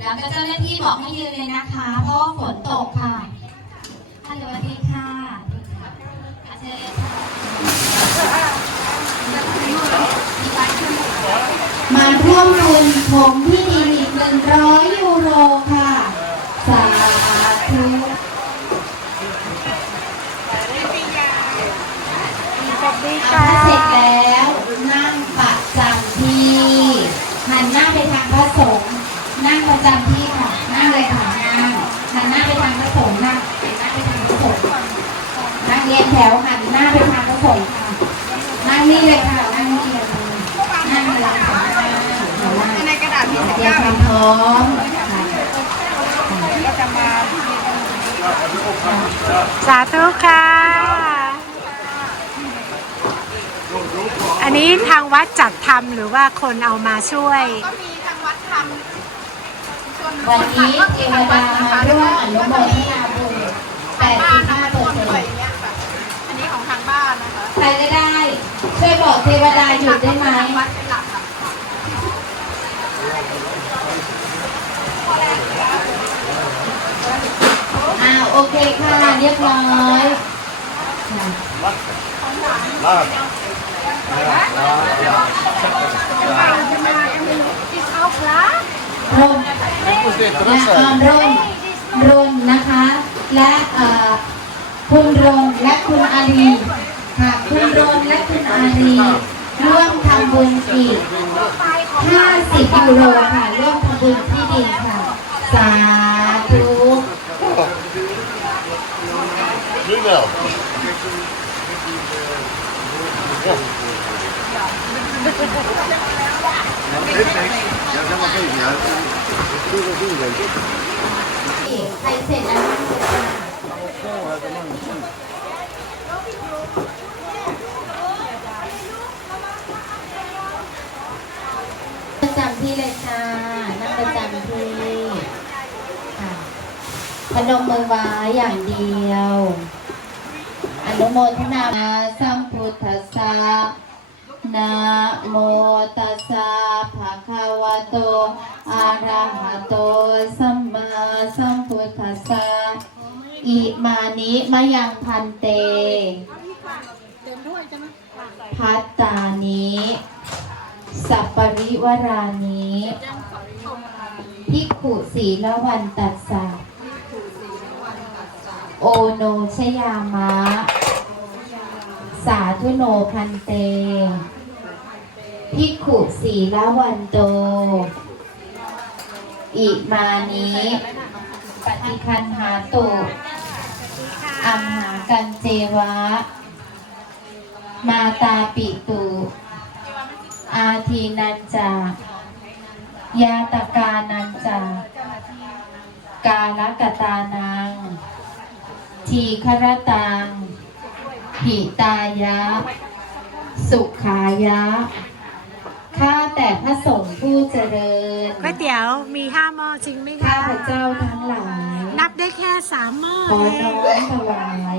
แล้วก็เจ้าหน้าที่บอกให้ยืนเลยนะคะ เพราะว่าฝนตกค่ะฮัลโหลสวัสดีค่ะอเชิญค่ะมาร่วมรุนผมที่ดีอีกหนึ่งร้อยยูโรค่ะ เรียงแถวหันหน้าไปทางพระสงฆ์ค่ะ นั่งนี่เลยค่ะ นั่งนี่เลยนั่งเลยค่ะนั่งในกระดาษมีสิบเตรียมเก้าความพร้อมก็จะมาสาธุค่ะ อันนี้ทางวัดจัดทำหรือว่าคนเอามาช่วย ก็มีทางวัดทำวันนี้เทวดามาร่วมอนุโมทนาบุ ก็ได้ ช่วยบอกเทวดาหยุดได้ไหมทาวโอเคค่ะเรียบร้อยค่ะร่มและออมร่มร่มนะคะ และคุณรมและคุณอาลี รีค่ะคุณรมและคุณอารีร่วมทำบุญอีก 50ยูโรค่ะร่วมทำบุญที่ดินค่ะ สาธุ Nu wel. Ja. ใครเสร็จแล้วนั่งเลยค่ะประจำ ที่เลยค่ะ นั่งประจำที่ค่ะพนมมือไว้อย่างเดียว อนุโมทนาสัมพุทธัสสะนะโมตัสสะภะคะวะโต อะระหะโต สัมมาสัมพุทธัสสะ อิมานิมะยังพันเต พัตตานิ สัปปริวรานิภิกขุสีละวันตัสสะโอโนชยามะ สาธุโนพันเต ภิกขุสีละวันโต อิมานิปฏิคันหาตุอัมหากันเจวะ มาตาปิตุ อาทีนันจายาตกานันจากาลกตานัง ทีครตังหิตายะ สุขายะ ข้าแต่พระสงฆ์ผู้เจริญก๋วยเตี๋ยวมีห้าหม้อจริงไหมข้าคะพเจ้าทั้งหลาย นับได้แค่สามหม้อขอเอน้งอมถวาย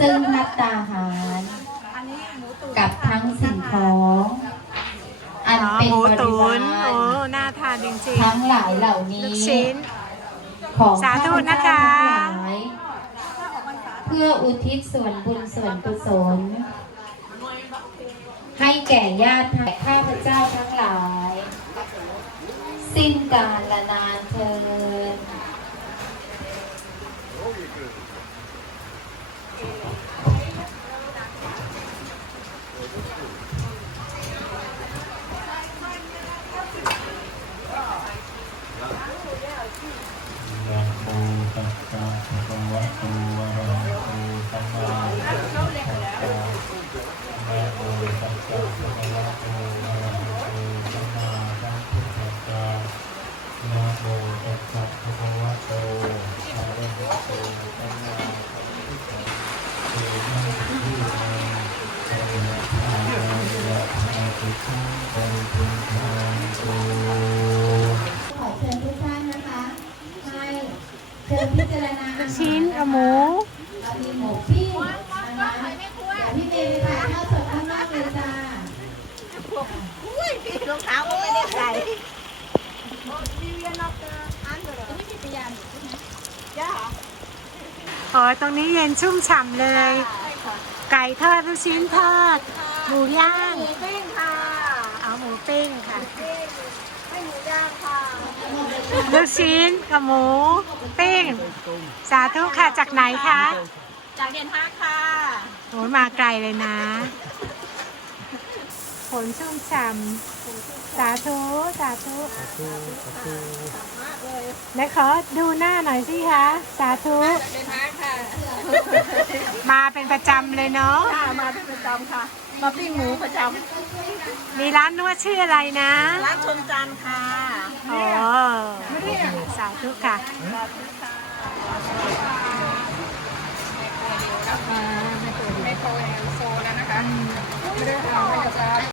ซึ่งพัตตาหาร กับทั้งสิ่งของอันอ๋อเป็นหมูบริตุ๋วานโอ้รน่าทานจริงทั้งหลายเหล่าๆนี้ลูกชิ้นของสาธุนะคะข้าพเจ้าทั้งหลายเพื่ออุทิศส่วนบุญส่วนกุศลให้แก่ญาติข้าพเจ้าทั้งหลาย สิ้นกาลละนานเทิน นะโมตัสสะภะคะวะโตอะระหะโตสัมมาสัมพุทธัสสะนะโมตัสสะภะคะวะโตอะระหะ หมูเรามีหมูปิ้งนะคะเดี๋ยวพี่เมย์ไปถ่ายทอดสดข้างนอกเลยจ้ารองเท้าก็ไม่ได้ใส่อ๋อตรงนี้เย็นชุ่มฉ่ำเลย ไก่ทอดลูกชิ้นทอดหมูย่าง หมูปิ้งค่ะ เอาหมูปิ้งค่ะ ไม่หมูย่างค่ะ ลูกชิ้นกับหมูปิ้งสาธุค่ะจากไหนคะจากเดนฮากค่ะโอ้ยมาไกลเลยนะ ผลชุ่มฉ่ำสาธุสาธุไหนขอดูหน้าหน่อยสิคะสาธุ จากเดนฮากค่ะมาเป็นประจำเลยเนาะค่ะมาเป็นประจำค่ะ มาปิ้งหมูประจมีร้านนวดชื่ออะไรนะำร้านชมจันทร์ค่ะ อ๋อสา ธุค่ะไม่โตแล้วโซแล้วนะคะ ไม่ได้ทำนะจ๊ะ